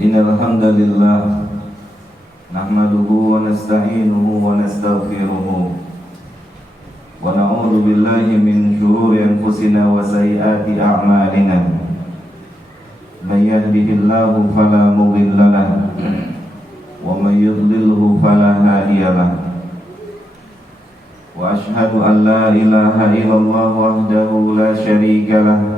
Innal hamdalillah nahmaduhu wa nasta'inuhu wa nastaghfiruhu wa na'udzu billahi min shururi anfusina wa sayyiati a'malina. May yahdihillahu fala mudilla lahu wa may yudlilhu fala hadiya lahu. Wa ashhadu an la ilaha illallah wahdahu la syarika lahu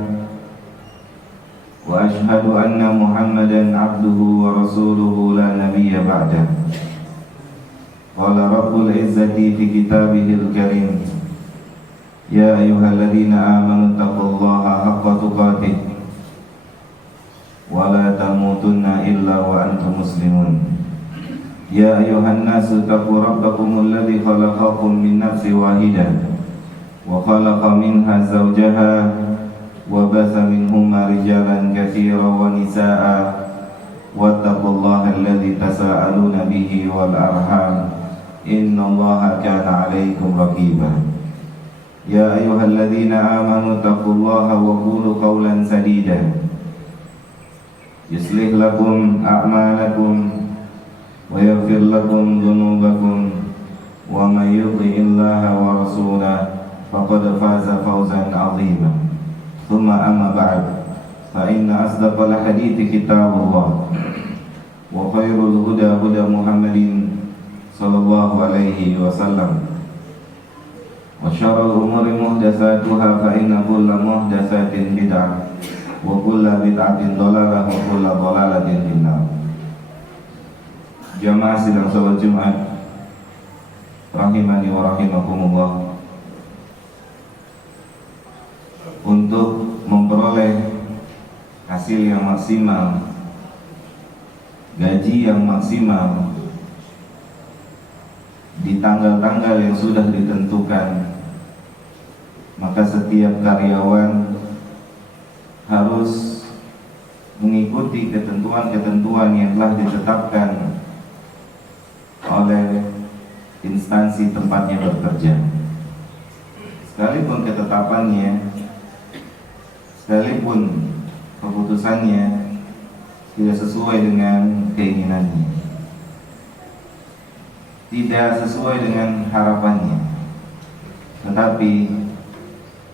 wa ashhadu anna Muhammadan abduhu wa rasuluhu la nabiyya ba'dah. Qala rabbul izzati fi kitabihil karim, ya ayyuhalladzina amanu taqullaha haqqa tuqatih wa la tamutunna illa wa antum muslimun. Ya ayyuhan nasu taqu rabbakumul ladzi khalaqakum min nafsin wahidah wa khalaqa minha zawjaha wa batha minhuma rijalan katsiran wa nisaa wattaqullaha alladzi tasaaluna bihi wal arham innallaha kana 'alaikum raqiba. Ya ayyuhalladzina amanu taqullaha wa qulu qawlan sadida yuslih lakum a'malakum wa yaghfir lakum dhunubakum wa may yuti'illaha wa rasulahu faqad faza fawzan 'azima. Thumma amma ba'd, fa inna asdaqal hadithi kitabullah wa khairul huda huda Muhammadin sallallahu alaihi wasallam wa syarrul umuri muhdatsatuha fa inna kulla muhdatsatin bid'ah wa kulla bid'atin dhalalah wa kulla dhalalatin finnar. Jamaah sidang salat Jumat rahimani wa rahimakumullah, untuk memperoleh hasil yang maksimal, gaji yang maksimal di tanggal-tanggal yang sudah ditentukan, maka setiap karyawan harus mengikuti ketentuan-ketentuan yang telah ditetapkan oleh instansi tempatnya bekerja. Sekalipun ketetapannya, sekalipun keputusannya tidak sesuai dengan keinginannya, tidak sesuai dengan harapannya, tetapi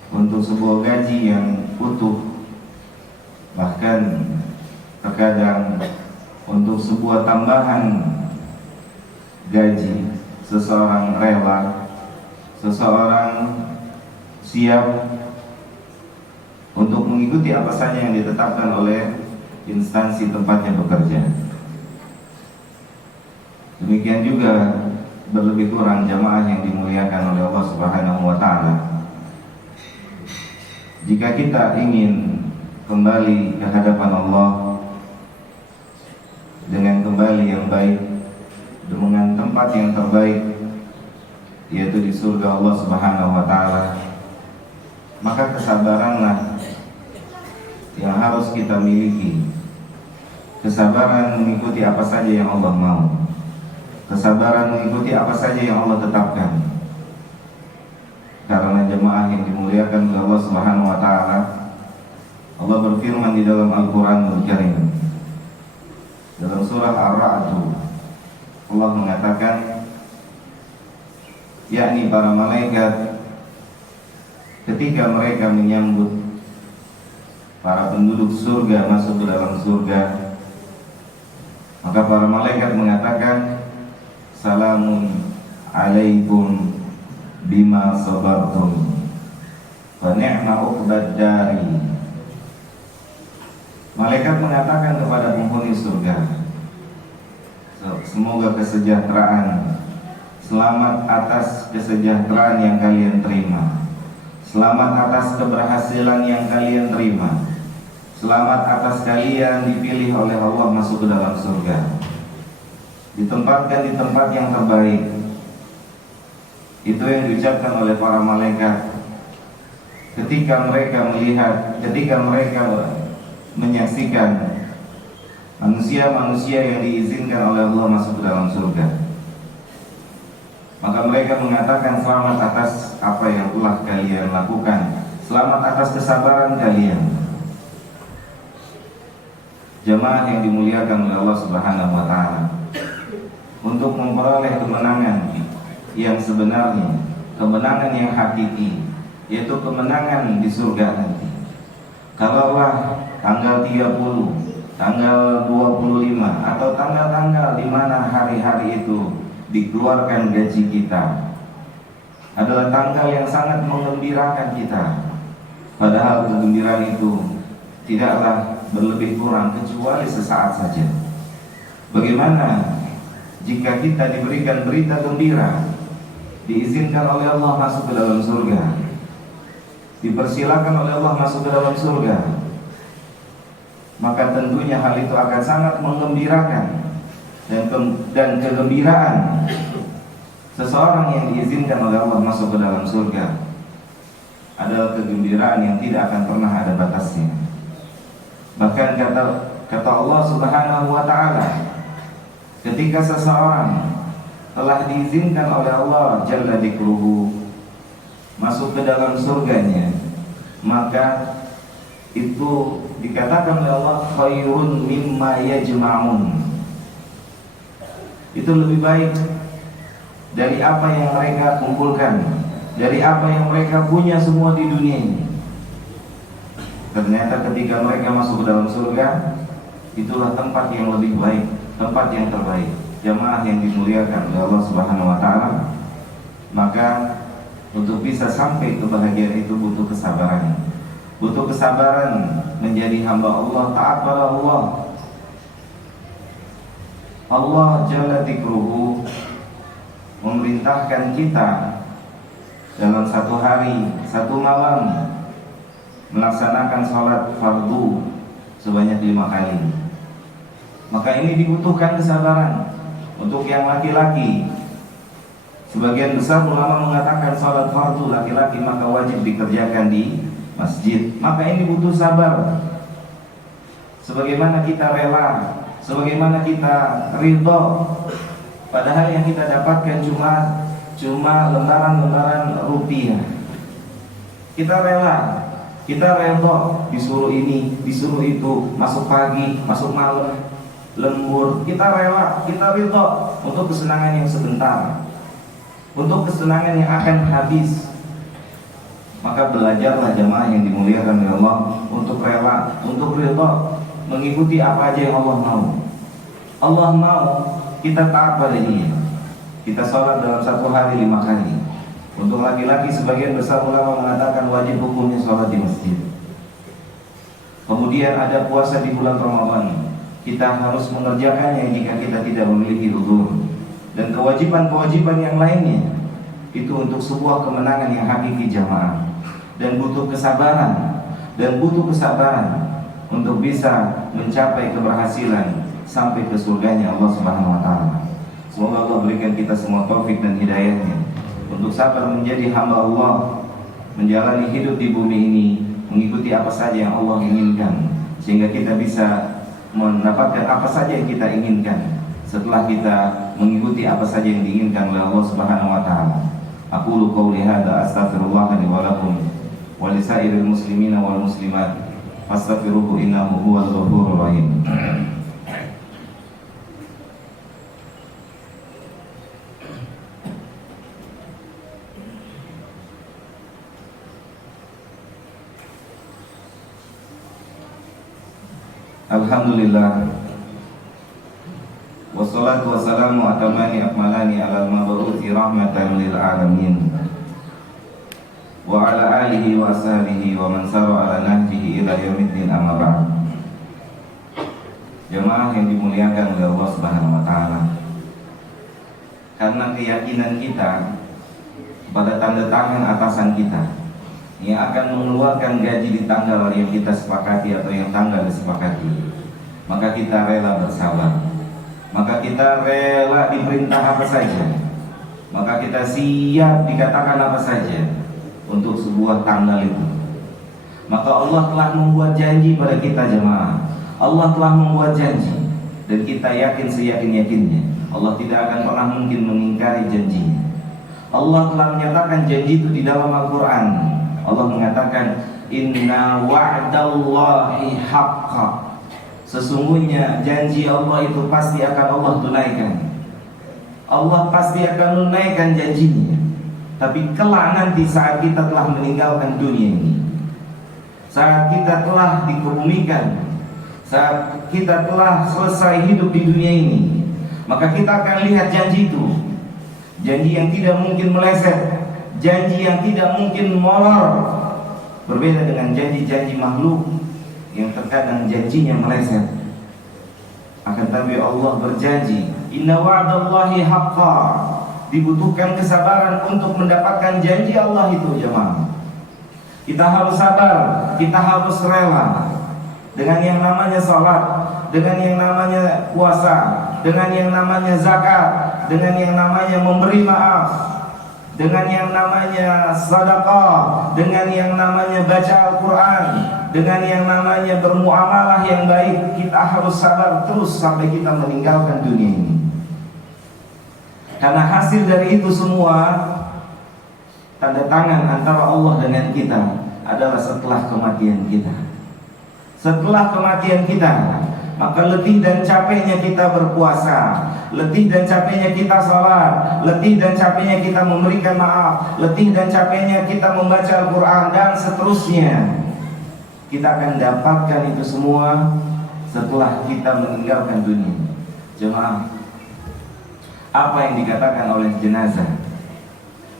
untuk sebuah gaji yang utuh, bahkan terkadang untuk sebuah tambahan gaji, seseorang rela, seseorang siap untuk mengikuti apa saja yang ditetapkan oleh instansi tempatnya bekerja. Demikian juga berlebih kurang jamaah yang dimuliakan oleh Allah Subhanahu wa taala. Jika kita ingin kembali ke hadapan Allah dengan kembali yang baik, dengan tempat yang terbaik, yaitu di surga Allah Subhanahu wa taala, maka kesabaranlah yang harus kita miliki. Kesabaran mengikuti apa saja yang Allah mau, kesabaran mengikuti apa saja yang Allah tetapkan. Karena jemaah yang dimuliakan oleh Allah Subhanahu wa taala, Allah berfirman di dalam Al-Qur'anul Karim, dalam surah Ar-Ra'd, Allah mengatakan, yakni para malaikat ketika mereka menyambut para penduduk surga masuk ke dalam surga, maka para malaikat mengatakan, salamun alaikum bima sabartum fa ni'ma uqbad dari. Malaikat mengatakan kepada penghuni surga, semoga kesejahteraan, selamat atas kesejahteraan yang kalian terima, selamat atas keberhasilan yang kalian terima, selamat atas kalian dipilih oleh Allah masuk ke dalam surga, ditempatkan di tempat yang terbaik. Itu yang diucapkan oleh para malaikat ketika mereka melihat, ketika mereka menyaksikan manusia-manusia yang diizinkan oleh Allah masuk ke dalam surga. Maka mereka mengatakan, selamat atas apa yang telah kalian lakukan, selamat atas kesabaran kalian. Jamaah yang dimuliakan oleh Allah Subhanahu wa taala, untuk memperoleh kemenangan yang sebenarnya, kemenangan yang hakiki, yaitu kemenangan di surga nanti. Kalaulah tanggal 30, tanggal 25 atau tanggal-tanggal di mana hari-hari itu dikeluarkan gaji kita adalah tanggal yang sangat menggembirakan kita, padahal kegembiraan itu tidaklah berlebih kurang kecuali sesaat saja. Bagaimana jika kita diberikan berita gembira, diizinkan oleh Allah masuk ke dalam surga, dipersilakan oleh Allah masuk ke dalam surga, maka tentunya hal itu akan sangat menggembirakan. Dan kegembiraan seseorang yang diizinkan oleh Allah masuk ke dalam surga adalah kegembiraan yang tidak akan pernah ada batasnya. Bahkan kata Allah Subhanahu wa taala, ketika seseorang telah diizinkan oleh Allah Jalla Dzikruhu masuk ke dalam surganya, maka itu dikatakan oleh Allah khairun mimma yajma'un. Itu lebih baik dari apa yang mereka kumpulkan, dari apa yang mereka punya semua di dunia ini. Ternyata ketika mereka masuk ke dalam surga, itulah tempat yang lebih baik, tempat yang terbaik. Jamaah yang dimuliakan oleh Allah Subhanahu wa taala, maka untuk bisa sampai kebahagiaan itu butuh kesabaran. Butuh kesabaran menjadi hamba Allah, taat pada Allah. Allah Jalla Dzikruhu memerintahkan kita dalam satu hari, satu malam melaksanakan sholat fardu sebanyak 5 kali. Maka ini dibutuhkan kesabaran. Untuk yang laki-laki, sebagian besar ulama mengatakan sholat fardu laki-laki maka wajib dikerjakan di masjid. Maka ini butuh sabar. Sebagaimana kita rela, sebagaimana kita ridho, padahal yang kita dapatkan cuma lembaran-lembaran rupiah. Kita rela, kita ridho, disuruh ini, disuruh itu, masuk pagi, masuk malam, lembur. Kita rela, kita ridho untuk kesenangan yang sebentar, untuk kesenangan yang akan habis. Maka belajarlah jamaah yang dimuliakan oleh Allah untuk rela, untuk ridho, mengikuti apa aja yang Allah mau. Allah mau kita taat pada Dia. Kita sholat dalam satu hari 5 kali. Untuk laki-laki sebagian besar ulama mengatakan wajib hukumnya sholat di masjid. Kemudian ada puasa di bulan Ramadan, kita harus mengerjakannya jika kita tidak memiliki uzur. Dan kewajiban-kewajiban yang lainnya itu untuk sebuah kemenangan yang hakiki jamaah. Dan butuh kesabaran, untuk bisa mencapai keberhasilan sampai ke surganya Allah Subhanahu wa taala. Semoga Allah berikan kita semua taufik dan hidayahnya untuk sabar menjadi hamba Allah, menjalani hidup di bumi ini, mengikuti apa saja yang Allah inginkan, sehingga kita bisa mendapatkan apa saja yang kita inginkan setelah kita mengikuti apa saja yang diinginkan oleh Allah Subhanahu wa taala. Aqulu qouli hadza astaghfirullah li wa lakum wa li sairil muslimina wal muslimat fastaghfiruhu innahu huwal ghafurur rahim. Alhamdulillah, wassalatu wassalamu atamani akmalani ala al-mabu'uthi rahmatan lil alamin wa ala alihi wa ashabihi wa man sara ala nahjihi ila yaumiddin, amma ba'd. Jemaah yang dimuliakan oleh Allah Subhanahu wa taala, karena keyakinan kita pada tanda tangan atasan kita yang akan mengeluarkan gaji di tanggal yang kita sepakati atau yang tanggal disepakati, maka kita rela bersabar, maka kita rela diperintah apa saja, maka kita siap dikatakan apa saja untuk sebuah tanggal itu. Maka Allah telah membuat janji pada kita jemaah. Allah telah membuat janji dan kita yakin seyakin-yakinnya Allah tidak akan pernah mungkin mengingkari janjinya. Allah telah menyatakan janji itu di dalam Al-Quran. Allah mengatakan inna wa'dallahi haqqa, Sesungguhnya janji Allah itu pasti akan Allah tunaikan. Allah pasti akan menunaikan janjinya. Tapi kelak nanti saat kita telah meninggalkan dunia ini, saat kita telah dikebumikan, saat kita telah selesai hidup di dunia ini, maka kita akan lihat janji itu. Janji yang tidak mungkin meleset, janji yang tidak mungkin molor. Berbeda dengan janji-janji makhluk yang terkadang janjinya meleset. Akan tapi Allah berjanji, inna wa'dallahi haqqa. Dibutuhkan kesabaran untuk mendapatkan janji Allah itu, jemaah. Kita harus sabar, kita harus rela dengan yang namanya salat, dengan yang namanya puasa, dengan yang namanya zakat, dengan yang namanya memberi maaf, dengan yang namanya sedekah, dengan yang namanya baca Al-Quran, dengan yang namanya bermuamalah yang baik. Kita harus sabar terus sampai kita meninggalkan dunia ini. Karena hasil dari itu semua, tanda tangan antara Allah dengan kita adalah setelah kematian kita. Setelah kematian kita, maka letih dan capeknya kita berpuasa, letih dan capeknya kita salat, letih dan capeknya kita memberikan maaf, letih dan capeknya kita membaca Al-Quran, dan seterusnya. Kita akan dapatkan itu semua setelah kita meninggalkan dunia. Jemaah, apa yang dikatakan oleh jenazah?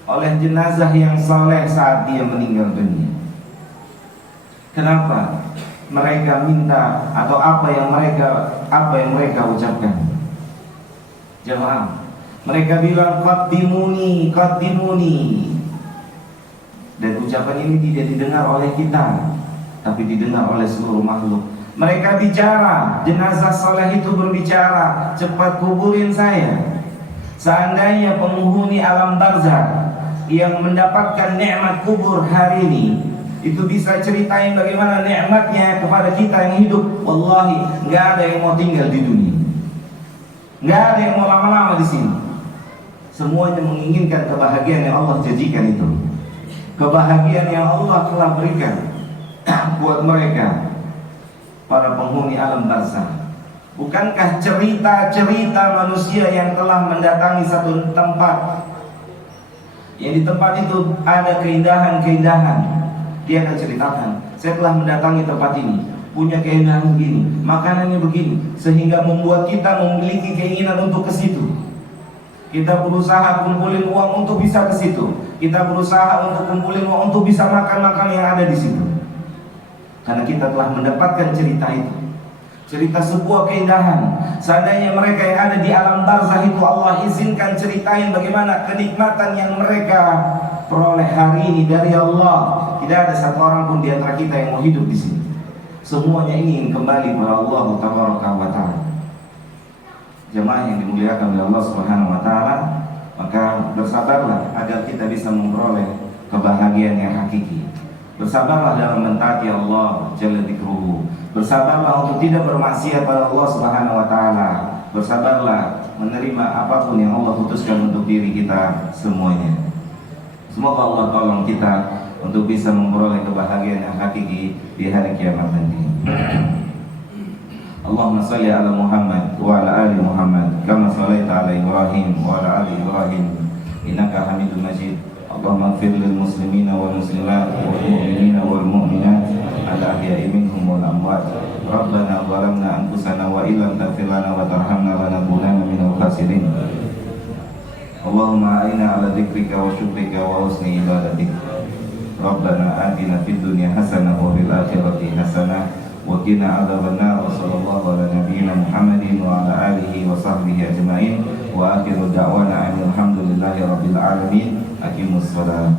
Oleh jenazah yang saleh saat dia meninggal dunia. Kenapa mereka minta, atau apa yang mereka ucapkan? Jemaah, mereka bilang qaddimuni, qaddimuni. Dan ucapan ini tidak didengar oleh kita, tapi didengar oleh seluruh makhluk. Mereka bicara, jenazah saleh itu berbicara, cepat kuburin saya. Seandainya penghuni alam barzakh yang mendapatkan nikmat kubur hari ini itu bisa ceritain bagaimana nikmatnya kepada kita yang hidup, wallahi nggak ada yang mau tinggal di dunia, nggak ada yang mau lama-lama di sini. Semuanya menginginkan kebahagiaan yang Allah janjikan itu, kebahagiaan yang Allah telah berikan buat mereka, para penghuni alam barzakh. Bukankah cerita-cerita manusia yang telah mendatangi satu tempat, yang di tempat itu ada keindahan-keindahan, dia akan ceritakan, saya telah mendatangi tempat ini, punya keindahan begini, makanannya begini, sehingga membuat kita memiliki keinginan untuk ke situ. Kita berusaha kumpulin uang untuk bisa ke situ. Kita berusaha untuk kumpulin uang untuk bisa makan-makan yang ada di situ. Karena kita telah mendapatkan cerita itu, cerita sebuah keindahan. Seandainya mereka yang ada di alam barzakh itu Allah izinkan ceritain bagaimana kenikmatan yang mereka peroleh hari ini dari Allah, tidak ada satu orang pun di antara kita yang mau hidup di sini. Semuanya ingin kembali kepada Allah Tabaraka wa Ta'ala. Jemaah yang dimuliakan oleh Allah Subhanahu wa Ta'ala, maka bersabarlah agar kita bisa memperoleh kebahagiaan yang hakiki. Bersabarlah dalam mentaati Allah Jalla dzikruhu. Bersabarlah untuk tidak bermaksiat pada Allah Subhanahu wa Ta'ala. Bersabarlah menerima apapun yang Allah putuskan untuk diri kita semuanya. Semoga Allah tolong kita untuk bisa memperoleh kebahagiaan yang hakiki di hari kiamat nanti. Allahumma salli ala Muhammad wa ala ali Muhammad kama sallaita ala Ibrahim wa ala ali Ibrahim innaka Hamidum Majid. Allahumma ighfir lil muslimina wal muslimat wal mu'minina wal mu'minat al-ahya'i minhum wal amwat. Rabbana zalamna anfusana wa illam taghfir lana wa tarhamna lanakunanna minal khasirin. Allahumma a'inna ala dzikrika wa syukrika wa husni ibadatik. Rabbana atina fid dunya hasanah wa fil akhirati hasanah wa qina adzabannar. Wa sallallahu ala nabiyyina Muhammadin wa ala alihi wa sahbihi ajma'in. Wa akhiru da'wana alhamdulillahi rabbil alamin. Aqimus salat.